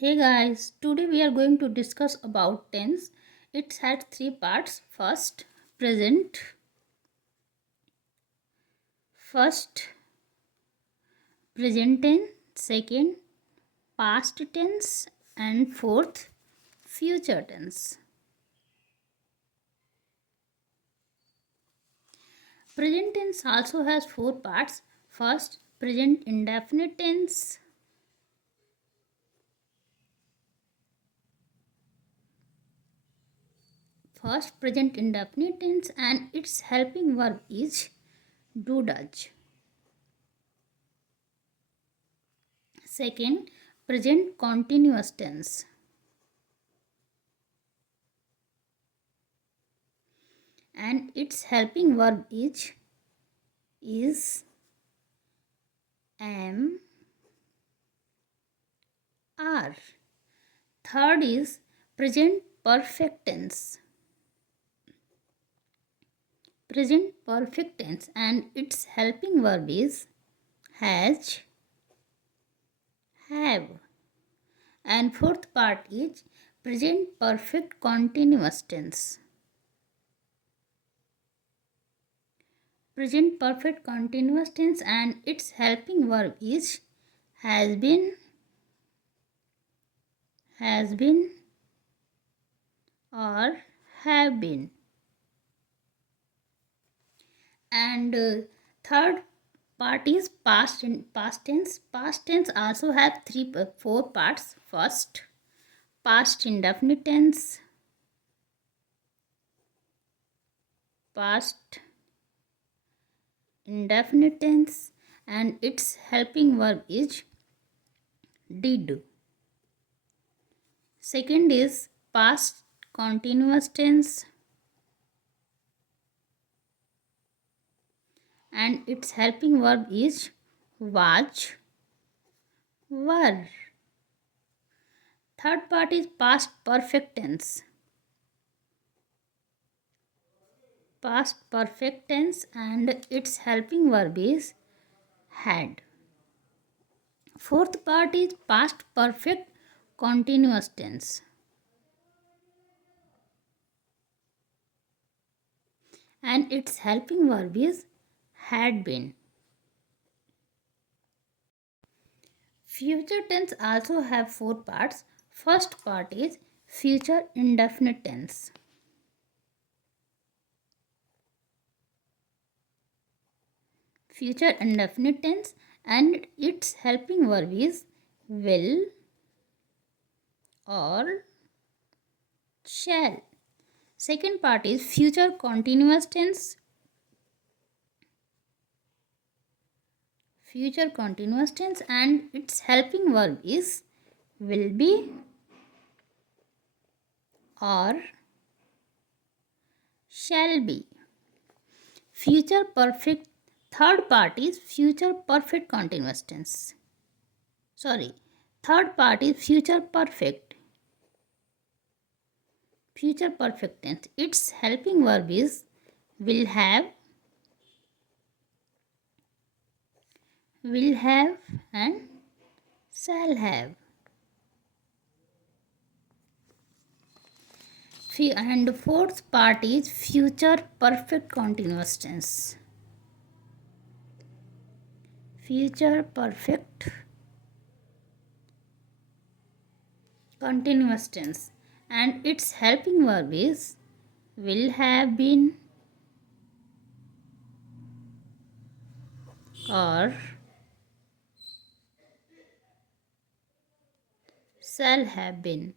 Hey guys, today we are going to discuss about tense. It has three parts. First present tense, second past tense, and fourth future tense. Present tense also has four parts. First, present indefinite tense. First, present indefinite tense and its helping verb is do does. Second, present continuous tense. And its helping verb is am, are. Third is present perfect tense. Present perfect tense and its helping verb is has, have. And fourth part is present perfect continuous tense. Present perfect continuous tense and its helping verb is has been, or have been. And third part is past tense. Past tense also have four parts. First, past indefinite tense. Past indefinite tense and its helping verb is did. Second is past continuous tense and its helping verb is was, were. Third part is past perfect tense. Past perfect tense and its helping verb is had. Fourth part is past perfect continuous tense and its helping verb is had been. Future tense also have four parts. First part is future indefinite tense. Future indefinite tense and its helping verb is will or shall. Second part is future continuous tense. Future continuous tense and its helping verb is will be or shall be. Future perfect. Third part is future perfect continuous tense. Third part is future perfect. Future perfect tense. Its helping verb is will have, and shall have. And fourth part is future perfect continuous tense. Future perfect continuous tense and its helping verb is will have been or shall have been.